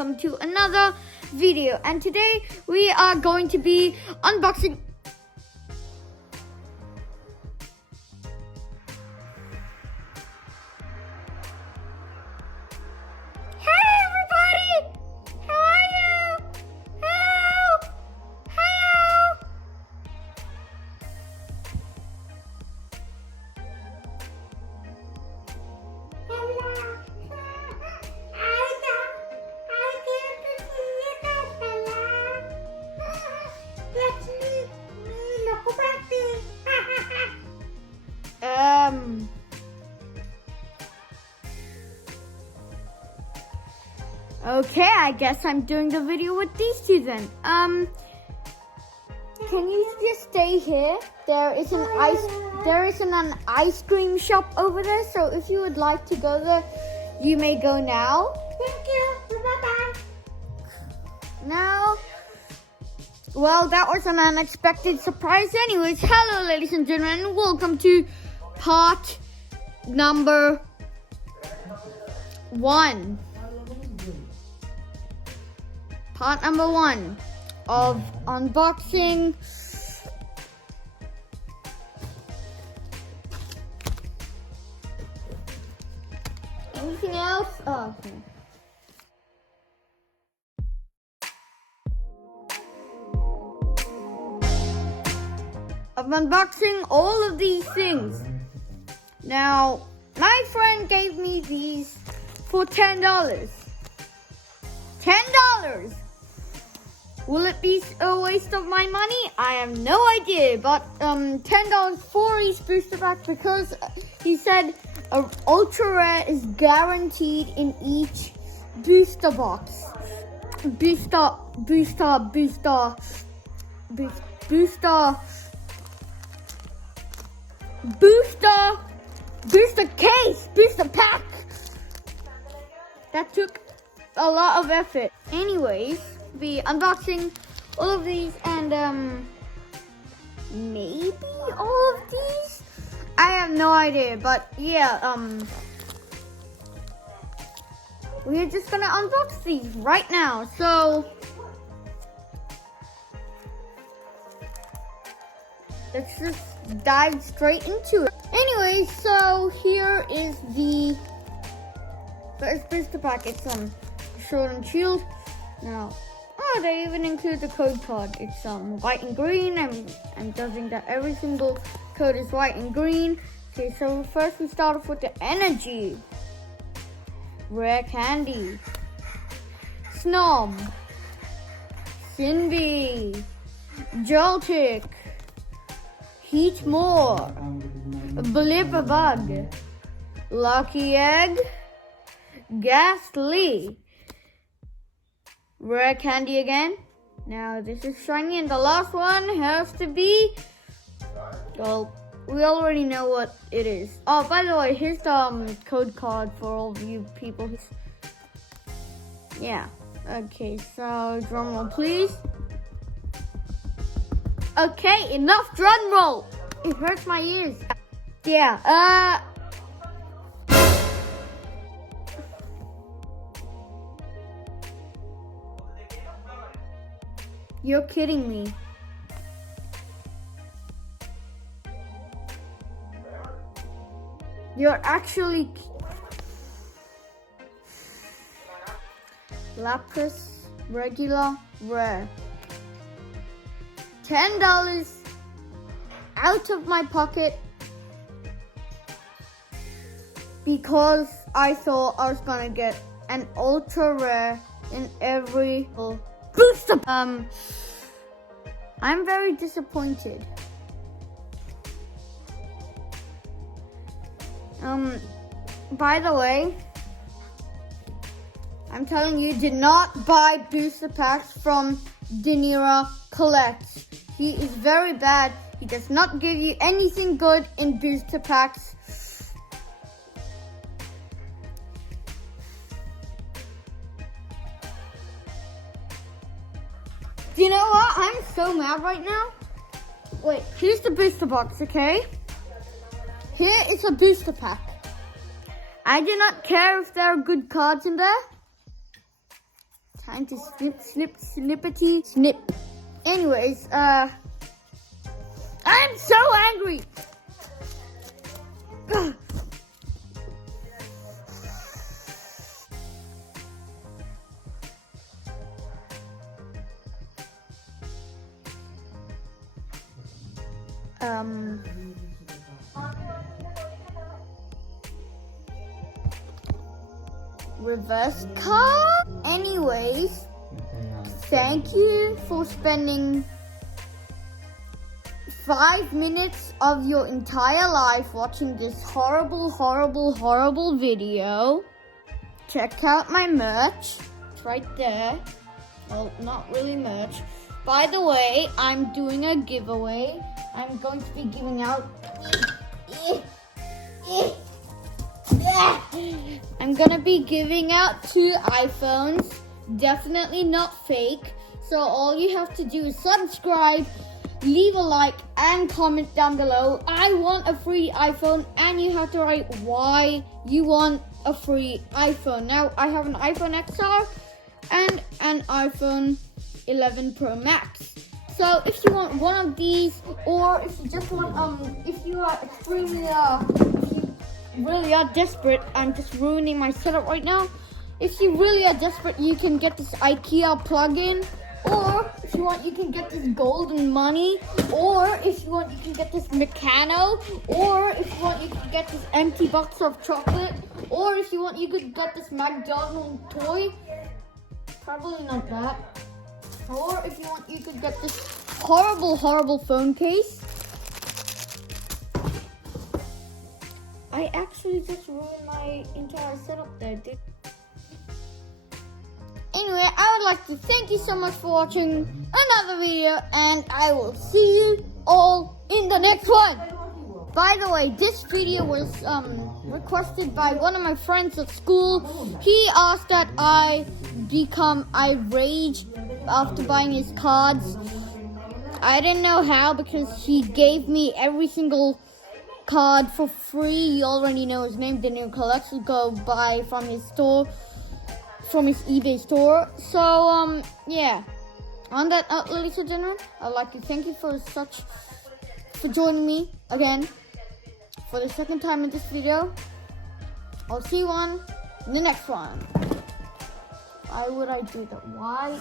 welcome to another video. And today we are going to be unboxing Okay, I guess I'm doing the video with these two then. Can you just stay here? There is an ice cream shop over there, so if you would like to go there, you may go now. Thank you. Bye-bye. Now, well, that was an unexpected surprise anyways. Hello, ladies and gentlemen. Welcome to part number 1. Part number 1 of unboxing anything else? Oh, okay. Of unboxing all of these things. Now, my friend gave me these for $10. $10! Will it be a waste of my money? I have no idea, but $10 for each booster pack because he said ultra rare is guaranteed in each booster box. Booster case, booster pack. That took a lot of effort. Anyways, be unboxing all of these and maybe all of these. I have no idea, but yeah, we're just gonna unbox these right now. So let's just dive straight into it. Anyway, so here is the first booster pack. It's Sword and Shield. Now, they even include the code card. It's white and green. I'm judging that every single code is white and green. Okay, so first we start off with the energy. Rare Candy. Snob. Cindy. Joltik. Heat More. Blipperbug. Lucky Egg. Ghastly. Rare Candy again. Now this is shiny, and the last one has to be, well, we already know what it is. Oh, by the way, here's the code card for all of you people. Yeah. Okay, so drum roll, please. Okay, enough drum roll. It hurts my ears. Yeah. You're kidding me. You're actually... Lapras, regular, rare. $10 out of my pocket because I thought I was gonna get an ultra rare in every booster. I'm very disappointed. By the way, I'm telling you, do not buy booster packs from Dinira Collects. He is very bad. He does not give you anything good in booster packs. Do you know what? I'm so mad right now. Wait, here's the booster box, okay? Here is a booster pack. I do not care if there are good cards in there. Time to snippety snip. Anyways, I'm so angry. Ugh. Reverse card. Anyways, thank you for spending 5 minutes of your entire life watching this horrible video. Check out my merch. It's right there. Well, not really merch. By the way, I'm doing a giveaway. I'm going to be giving out I'm gonna be giving out 2 iPhones, definitely not fake. So all you have to do is subscribe, leave a like, and comment down below. I want a free iPhone, and you have to write why you want a free iPhone. Now I have an iPhone XR and an iPhone 11 Pro Max. So if you want one of these, or if you just want if you are extremely really are desperate, I'm just ruining my setup right now. If you really are desperate, you can get this IKEA plug-in, or if you want, you can get this golden money, or if you want, you can get this Meccano, or if you want, you can get this empty box of chocolate, or if you want, you could get this McDonald's toy. Probably not that. Or if you want, you could get this horrible phone case. I actually just ruined my entire setup there, dude. Anyway, I would like to thank you so much for watching another video, and I will see you all in the next one. By the way, this video was requested by one of my friends at school. He asked that I rage after buying his cards. I didn't know how, because he gave me every single card for free. You already know his name, the new collection. Go buy from his store, from his eBay store. So yeah, on that note, ladies and gentlemen, I'd like to thank you for joining me again for the second time in this video. I'll see you on the next one. Why would I do that? Why?